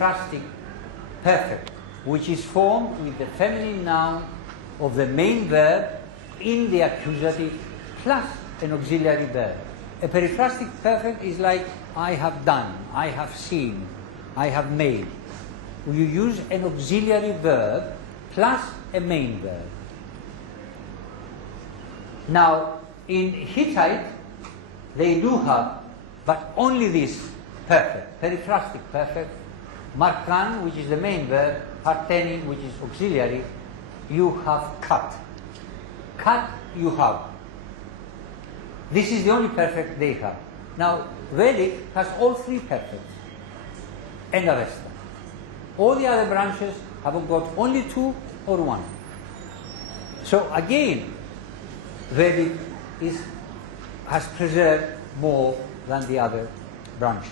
periphrastic perfect, which is formed with the feminine noun of the main verb in the accusative plus an auxiliary verb. A periphrastic perfect is like I have done, I have seen, I have made. You use an auxiliary verb plus a main verb. Now, in Hittite, they do have, but only this perfect, periphrastic perfect, markan, which is the main verb, parteni, which is auxiliary, you have cut. Cut, you have. This is the only perfect they have. Now, Vedic has all three perfects, and Avesta. All the other branches have got only two or one. So again, Vedic has preserved more than the other branches.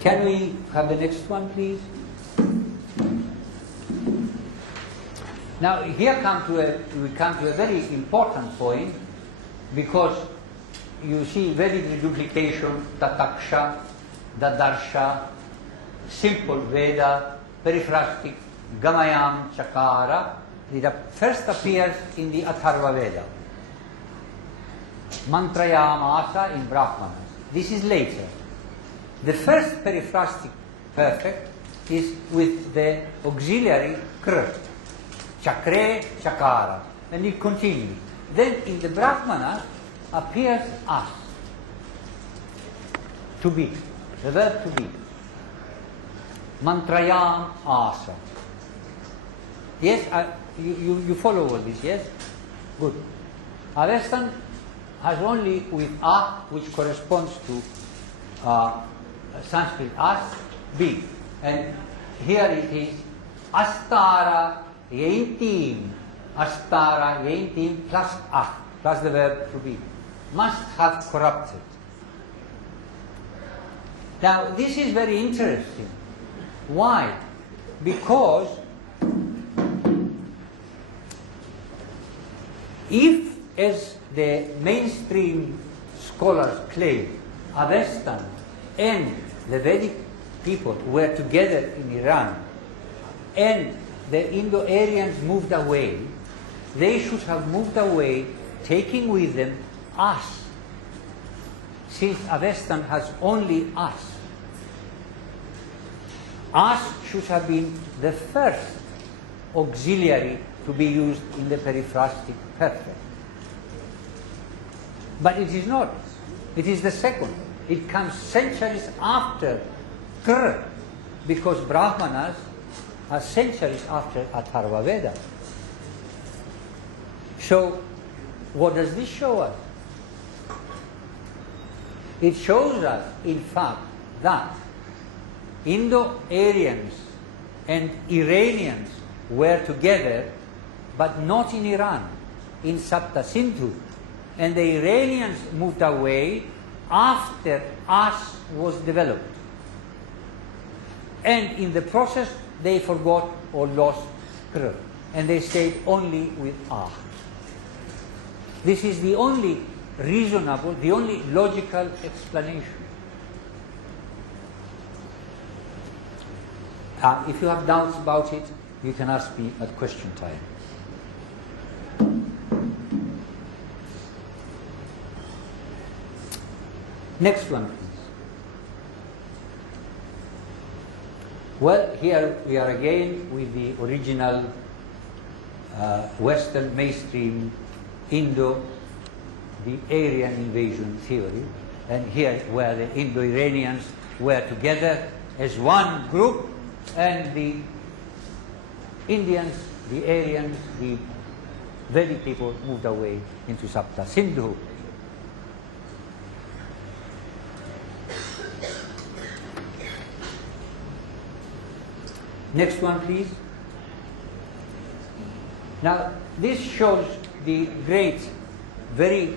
Can we have the next one, please? Now, here we come to a very important point, because you see Vedic reduplication, tataksha, dadarsha, simple Veda, periphrastic, gamayam, chakara. It first appears in the Atharva Veda. Mantrayamasa in Brahmanas. This is later. The first periphrastic perfect is with the auxiliary kr, chakre, chakara, and it continues. Then in the Brahmana appears as, to be, the verb to be. Mantrayam asa. Yes, you follow all this, yes? Good. Avestan has only with a, which corresponds to Sanskrit as, be. And here it is astara yeintim, astara yeintim plus a, plus the verb to be. Must have corrupted. Now this is very interesting. Why? Because if, as the mainstream scholars claim, Avestan and the Vedic people were together in Iran, and the Indo-Aryans moved away, they should have moved away taking with them us, since Avestan has only us. Us should have been the first auxiliary to be used in the periphrastic perfect. But it is not. It is the second. It comes centuries after kr, because Brahmanas are centuries after Atharva Veda. So, what does this show us? It shows us, in fact, that Indo-Aryans and Iranians were together, but not in Iran, in Sapta Sindhu. And the Iranians moved away after As was developed. And in the process, they forgot or lost Kr, and they stayed only with Ah. This is the only reasonable, the only logical explanation. If you have doubts about it, you can ask me at question time. Next one, please. Well, here we are again with the original Western mainstream the Aryan invasion theory, and here where the Indo-Iranians were together as one group, and the Indians, the Aryans, the Vedic people moved away into Sapta Sindhu. Next one, please. Now, this shows the great, very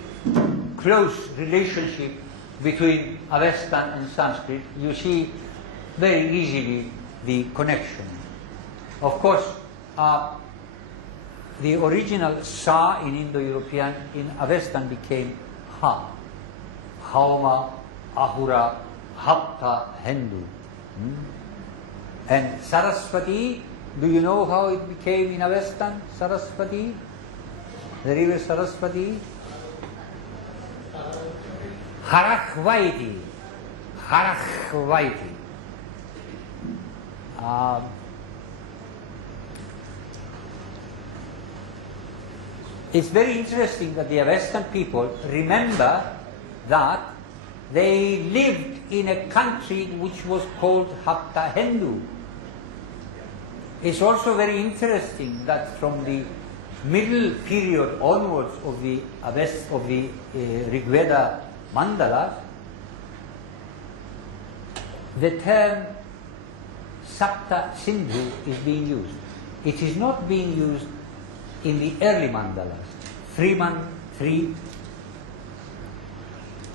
close relationship between Avestan and Sanskrit. You see very easily the connection. Of course, the original Sa in Indo-European, in Avestan became Ha. Hauma, Ahura, Hapta, Hindu. And Saraswati, do you know how it became in Avestan? Saraswati? The river Saraswati? Harachvaiti. Harachvaiti. It's very interesting that the Avestan people remember that they lived in a country which was called Hapta Hindu. It's also very interesting that from the middle period onwards of the Rigveda mandalas, the term Sapta Sindhu is being used. It is not being used in the early mandalas. 3,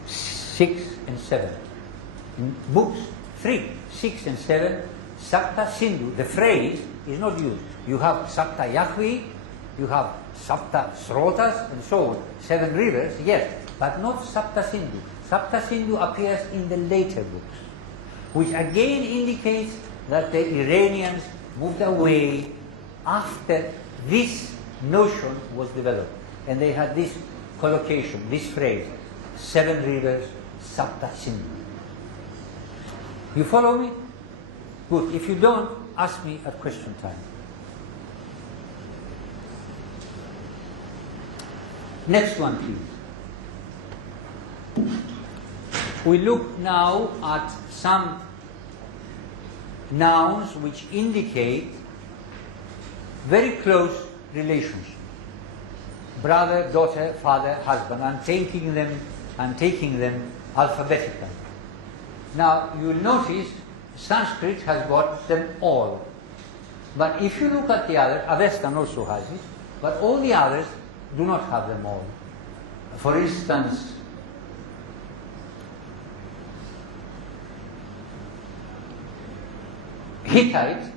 6 and 7. In books 3, 6 and 7, Sapta Sindhu, the phrase is not used. You have Sapta Yahweh, you have Sapta Srotas and so on. 7 rivers, yes, but not Sapta Sindhu. Sapta Sindhu appears in the later books, which again indicates that the Iranians moved away after this notion was developed. And they had this collocation, this phrase, 7 rivers, Sapta Sindhu. You follow me? Good. If you don't, ask me at question time. Next one, please. We look now at some nouns which indicate very close relationship. Brother, daughter, father, husband. I'm taking them alphabetically. Now you'll notice Sanskrit has got them all. But if you look at the others, Avestan also has it, but all the others do not have them all. For instance, Hittite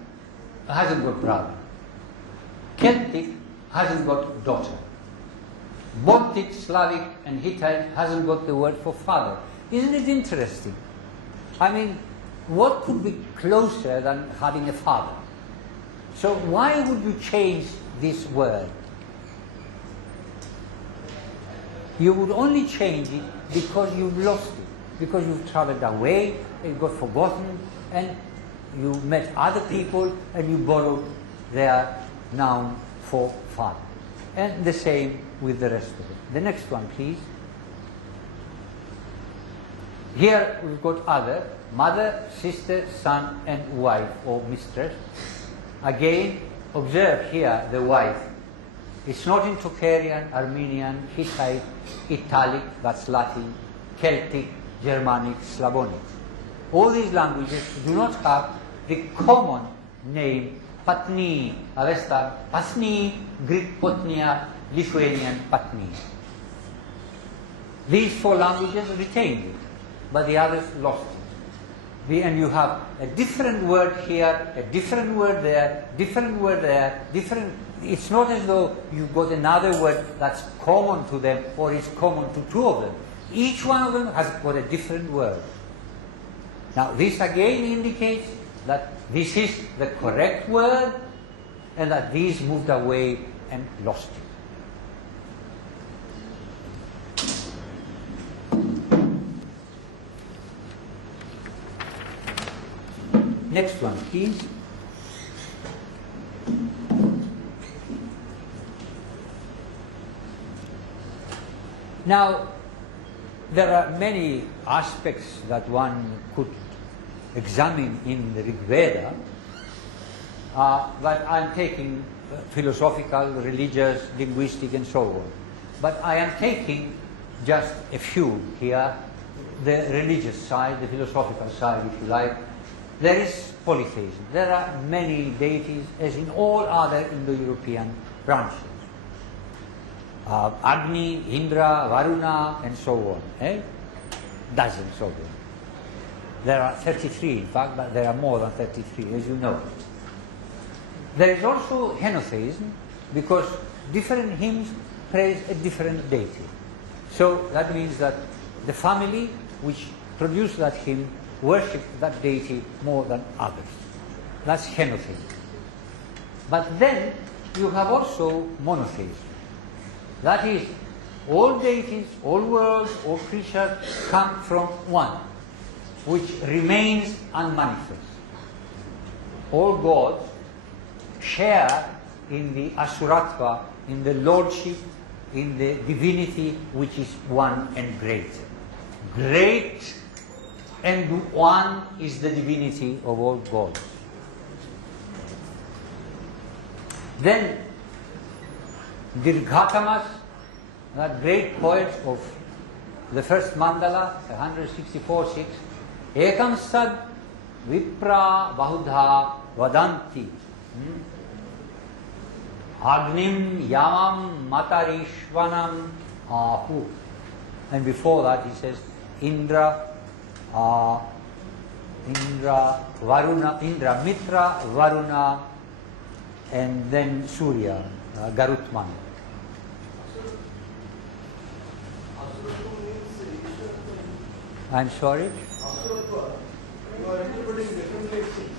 hasn't got brother. Celtic hasn't got daughter. Baltic, Slavic and Hittite hasn't got the word for father. Isn't it interesting? I mean, what could be closer than having a father? So why would you change this word? You would only change it because you've lost it, because you've traveled away, it got forgotten, and you met other people and you borrowed their noun for father. And the same with the rest of it. The next one, please. Here we've got other, mother, sister, son and wife or mistress. Again, observe here the wife. It's not in Tocharian, Armenian, Hittite, Italic, that's Latin, Celtic, Germanic, Slavonic. All these languages do not have the common name Patni, Avesta, Pasni, Greek Potnia, Lithuanian Patni. These 4 languages retained it, but the others lost it. And you have a different word here, a different word there, different word there, different. It's not as though you've got another word that's common to them or is common to 2 of them. Each one of them has got a different word. Now this again indicates that this is the correct word and that these moved away and lost it. Next one, please. Now, there are many aspects that one could examine in the Rigveda, but I'm taking philosophical, religious, linguistic and so on. But I am taking just a few here, the religious side, the philosophical side if you like. There is polytheism. There are many deities as in all other Indo-European branches. Agni, Indra, Varuna and so on. Dozens of them. There are 33 in fact, but there are more than 33 as you know. There is also henotheism because different hymns praise a different deity. So that means that the family which produced that hymn worship that deity more than others. That's henotheism. But then you have also monotheism. That is, all deities, all worlds, all creatures come from one, which remains unmanifest. All gods share in the asuratva, in the lordship, in the divinity which is one and great. Great and one is the divinity of all gods. Then Dirghatamas, that great poet of the first mandala, 164-6, Ekam sad vipra bahudha vadanti agnim yamam matarishvanam ahu. And before that he says Indra, Varuna, Indra, Mitra, Varuna, and then Surya, Garutman. I'm sorry? Asuratva, you are interpreting differently things.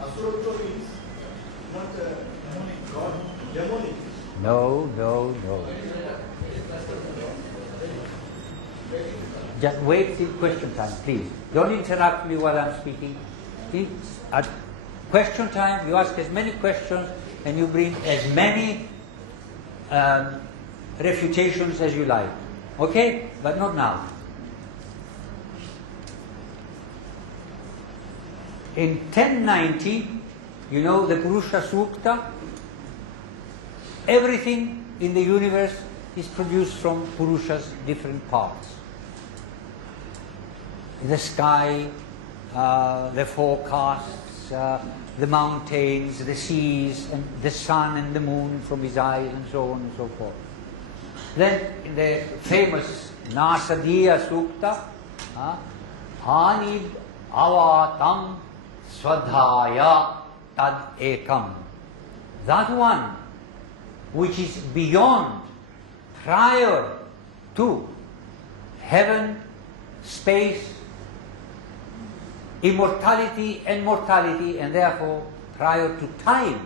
Asuratva means not God, demonic. No. Just wait till question time, please. Don't interrupt me while I'm speaking. At question time, you ask as many questions and you bring as many refutations as you like. Okay? But not now. In 1090, you know the Purusha Sukta, everything in the universe is produced from Purusha's different parts. The sky, the forecasts, the mountains, the seas, and the sun and the moon from his eyes, and so on and so forth. Then in the famous Nasadiya Sukta, Anid Avatam Swadhaya Tad Ekam. That one which is beyond, prior to heaven, space, immortality and mortality, and therefore prior to time.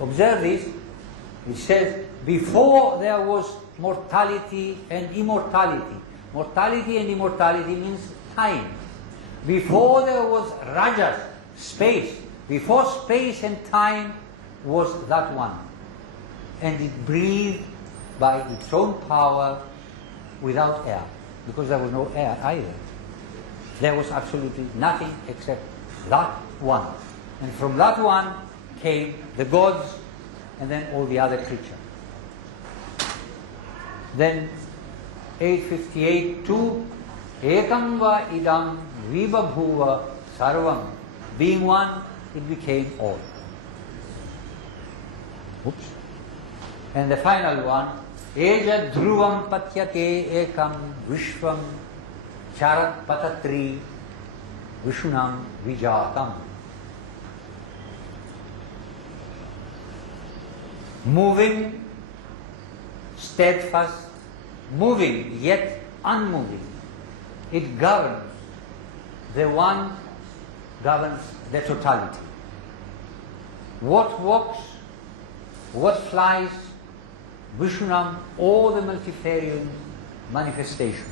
Observe this. It says, before there was mortality and immortality. Mortality and immortality means time. Before there was rajas, space. Before space and time was that one. And it breathed by its own power without air, because there was no air either. There was absolutely nothing except that one. And from that one came the gods and then all the other creatures. Then 858-2, Ekam va idam vibhabhuva sarvam. Being one, it became all. Oops. And the final one, Eja dhruvam patyate ekam vishvam charat patatri vishunam vijatam. Moving, steadfast, moving yet unmoving. It governs. The one governs the totality. What walks, what flies, Vishunam, all the multifarious manifestations.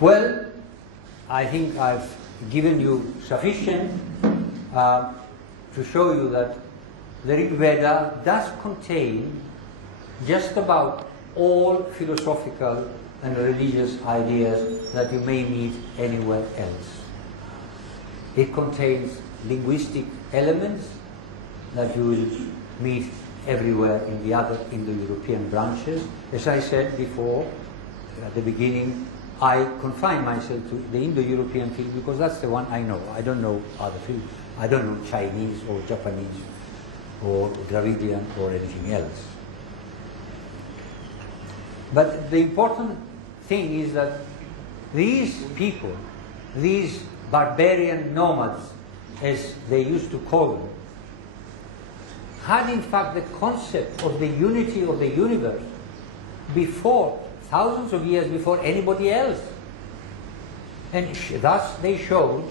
Well, I think I've given you sufficient to show you that the Rigveda does contain just about all philosophical and religious ideas that you may meet anywhere else. It contains linguistic elements that you will meet everywhere in the other indo-European branches. As I said before, at the beginning, I confine myself to the Indo-European field because that's the one I know. I don't know other fields. I don't know Chinese or Japanese or Dravidian or anything else. But the important thing is that these people, these barbarian nomads, as they used to call them, had in fact the concept of the unity of the universe before, thousands of years before anybody else. And thus they showed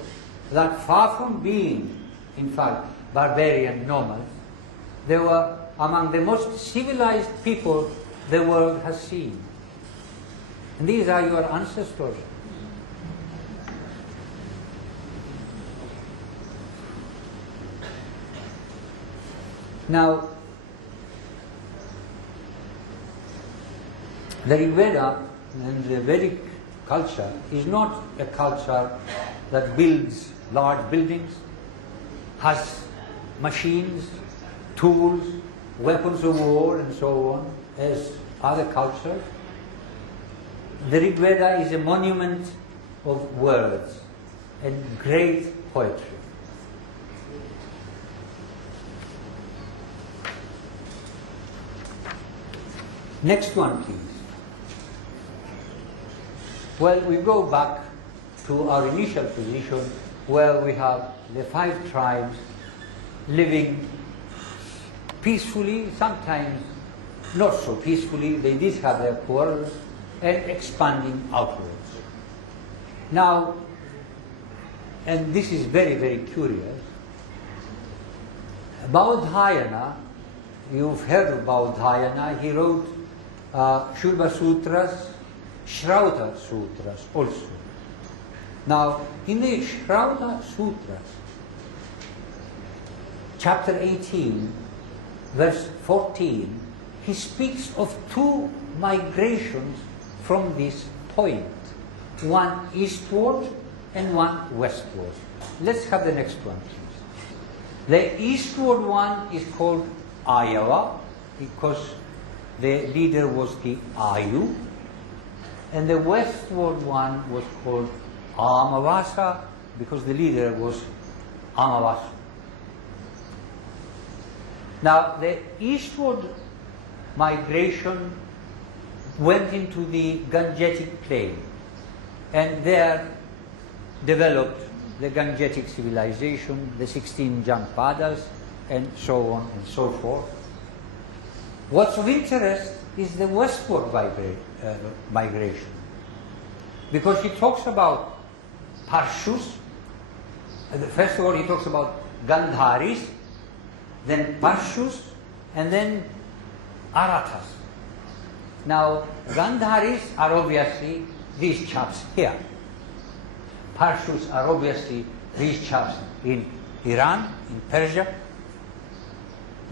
that far from being, in fact, barbarian nomads, they were among the most civilized people the world has seen. And these are your ancestors. Now, the Rigveda and the Vedic culture is not a culture that builds large buildings, has machines, tools, weapons of war and so on, as other cultures. The Rigveda is a monument of words and great poetry. Next one, please. Well, we go back to our initial position where we have the 5 tribes living peacefully, sometimes not so peacefully. They did have their quarrels, and expanding outwards. Now, and this is very, very curious, Baudhayana, you've heard of Baudhayana, he wrote Shurva Sutras, Shrauta Sutras also. Now, in the Shrauta Sutras, chapter 18, verse 14, he speaks of 2 migrations from this point, one eastward and one westward. Let's have the next one, please. The eastward one is called Ayava, because the leader was the Ayu, and the westward one was called Amavasa, because the leader was Amavasa. Now, the eastward migration went into the Gangetic plain, and there developed the Gangetic civilization, the 16 Janpadas, and so on and so forth. What's of interest is the westward migration, because he talks about Parshus. First of all, he talks about Gandharis, then Parshus, and then Arathas. Now, Gandharis are obviously these chaps here. Parshus are obviously these chaps in Iran, in Persia.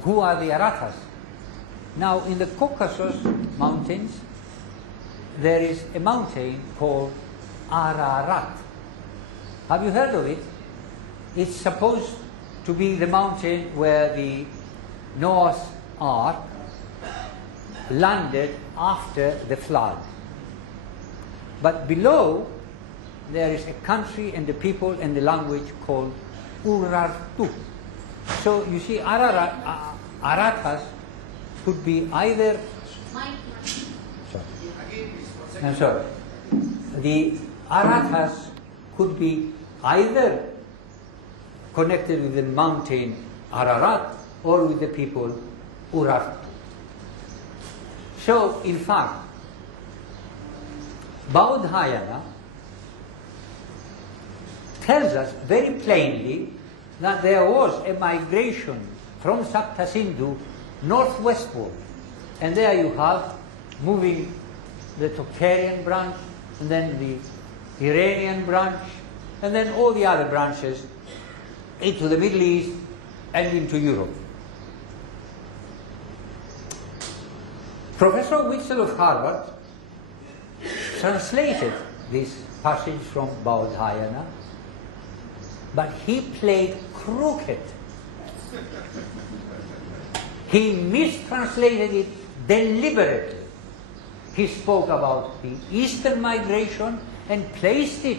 Who are the Arathas? Now, in the Caucasus mountains, there is a mountain called Ararat. Have you heard of it? It's supposed to be the mountain where the Noah's Ark landed after the flood. But below, there is a country and the people and the language called Urartu. So you see, Arathas could be either... I'm sorry. The Arathas could be either connected with the mountain Ararat or with the people Urartu. So, in fact, Baudhayana tells us very plainly that there was a migration from Sapta Sindhu northwestward, and there you have moving the Tocharian branch, and then the Iranian branch, and then all the other branches into the Middle East and into Europe. Professor Witzel of Harvard translated this passage from Baudhayana, but he played crooked. He mistranslated it deliberately. He spoke about the eastern migration and placed it